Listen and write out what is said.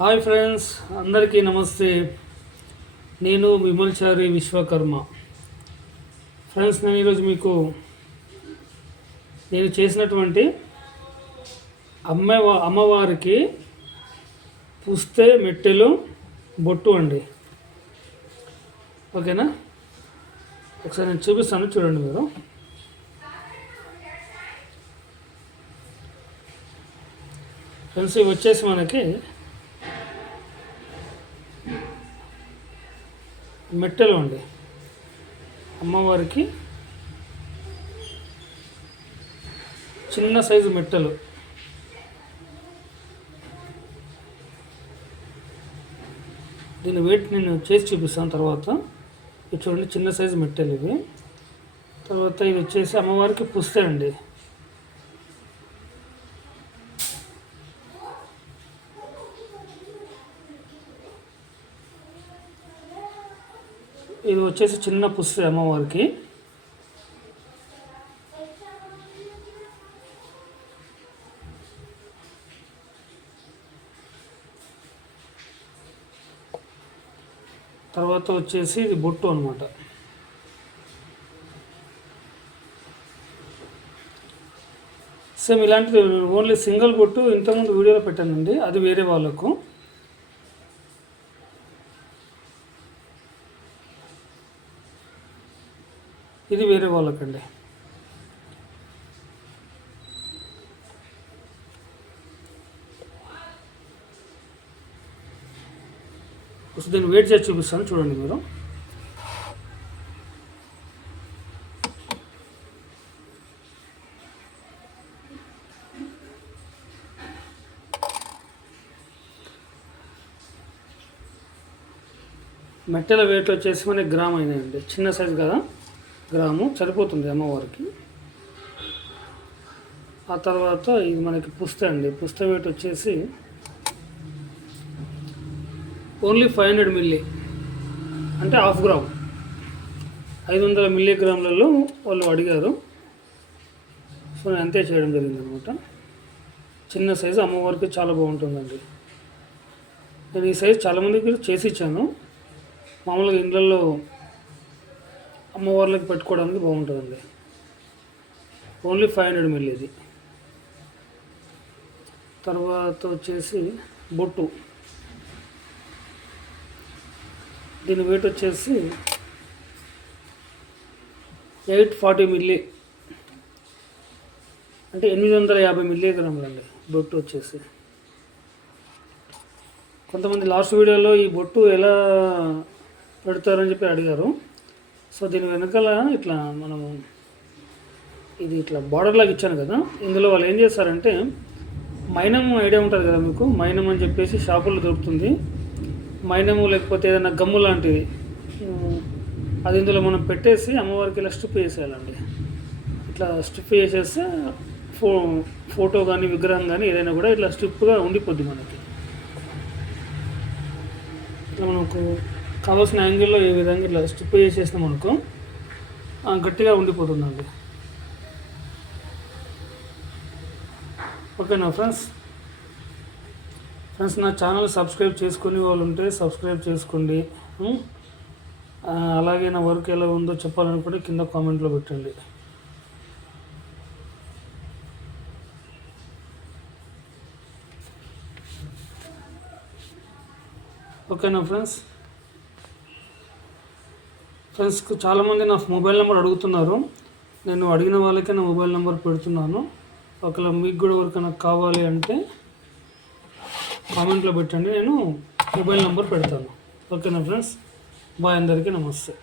Hi friends అందరికీ నమస్తే. నేను విమల్చారి విశ్వకర్మ. ఫ్రెండ్స్ నేను ఈరోజు మీకు నేను చేసినటువంటి అమ్మ అమ్మవారికి పుస్తే మెట్టెలు బొట్టు అండి. ఓకేనా? ఒకసారి నేను చూపిస్తాను చూడండి మీరు. ఫ్రెండ్స్ ఇవి వచ్చేసి మనకి మెట్టెలు అండి అమ్మవారికి చిన్న సైజు మెట్టెలు. దీని వెయిట్ నేను చేసి చూపిస్తాను తర్వాత. ఇది చూడండి చిన్న సైజు మెట్టెలు ఇవి. తర్వాత ఇవి వచ్చేసి అమ్మవారికి పుస్తే అండి ఇది వచ్చేసి చిన్న పుస్తే అమ్మవారికి. తర్వాత వచ్చేసి ఇది బొట్టు అనమాట సేమ్ ఇలాంటిది ఓన్లీ సింగిల్ బొట్టు ఇంతకుముందు వీడియోలో పెట్టానండి అది వేరే వాళ్ళకు. ఇది వేరే వాళ్ళకండి. సో దీన్ని వెయిట్ చేసి చూపిస్తాను చూడండి మీరు. మెట్టెల వెయిట్ వచ్చేసి మనకి గ్రామ్ అయినాయండి. చిన్న సైజు కదా. గ్రాము సరిపోతుంది అమ్మవారికి. ఆ తర్వాత ఇది మనకి పుస్త అండి. పుస్త వెయిట్ వచ్చేసి ఓన్లీ ఫైవ్ హండ్రెడ్ మిల్లీ. అంటే హాఫ్ గ్రామ్. ఐదు వందల మిల్లీ గ్రాములలో వాళ్ళు అడిగారు. సో నేను అంతే చేయడం జరిగింది అనమాట చిన్న సైజు అమ్మవారికి చాలా బాగుంటుందండి. నేను ఈ సైజు చాలామందికి చేసి ఇచ్చాను. మామూలుగా ఇండ్లలో అమ్మవార్లకి పెట్టుకోవడానికి బాగుంటుందండి. ఓన్లీ ఫైవ్ హండ్రెడ్ మిల్లీ ఇది. తర్వాత వచ్చేసి బొట్టు. దీని వెయిట్ వచ్చేసి ఎయిట్ ఫార్టీ మిల్లీ. అంటే ఎనిమిది వందల యాభై మిల్లీ గ్రాములు అండి బొట్టు వచ్చేసి. కొంతమంది లాస్ట్ వీడియోలో ఈ బొట్టు ఎలా పెడతారని చెప్పి అడిగారు. సో దీని వెనకాల ఇట్లా మనము ఇది ఇట్లా బార్డర్ లాగా ఇచ్చాను కదా. ఇందులో వాళ్ళు ఏం చేస్తారంటే మైనం ఐడియా ఉంటుంది కదా మీకు మైనం అని చెప్పేసి షాపుల్లో దొరుకుతుంది. మైనము లేకపోతే ఏదైనా గమ్ము లాంటిది. అది ఇందులో మనం పెట్టేసి అమ్మవారికి ఇలా స్ట్రిప్ చేసేయాలండి. ఇట్లా స్ట్రిప్ చేసేస్తే ఫో ఫోటో కానీ విగ్రహం కానీ ఏదైనా కూడా ఇట్లా స్ట్రిప్గా ఉండిపోద్ది మనకి. ఇట్లా మనకు కావాల్సిన యాంగిల్లో ఏ విధంగా ఇట్లా స్ట్రిప్ చేసేసినాం అనుకో గట్టిగా ఉండిపోతుందండి. ఓకేనా ఫ్రెండ్స్? ఫ్రెండ్స్ నా ఛానల్ సబ్స్క్రైబ్ చేసుకునే వాళ్ళు ఉంటే సబ్స్క్రైబ్ చేసుకోండి. అలాగే నా వర్క్ ఎలా ఉందో చెప్పాలనుకుంటే కింద కామెంట్లో పెట్టండి. ఓకేనా ఫ్రెండ్స్? ఫ్రెండ్స్ చాలామంది నా మొబైల్ నెంబర్ అడుగుతున్నారు. నేను అడిగిన వాళ్ళకే నా మొబైల్ నెంబర్ పెడుతున్నాను. ఒకవేళ మీకు కూడా ఎవరికైనా కావాలి అంటే కామెంట్లో పెట్టండి. నేను మొబైల్ నెంబర్ పెడతాను. ఓకేనా ఫ్రెండ్స్? బాయ్ అందరికీ నమస్తే.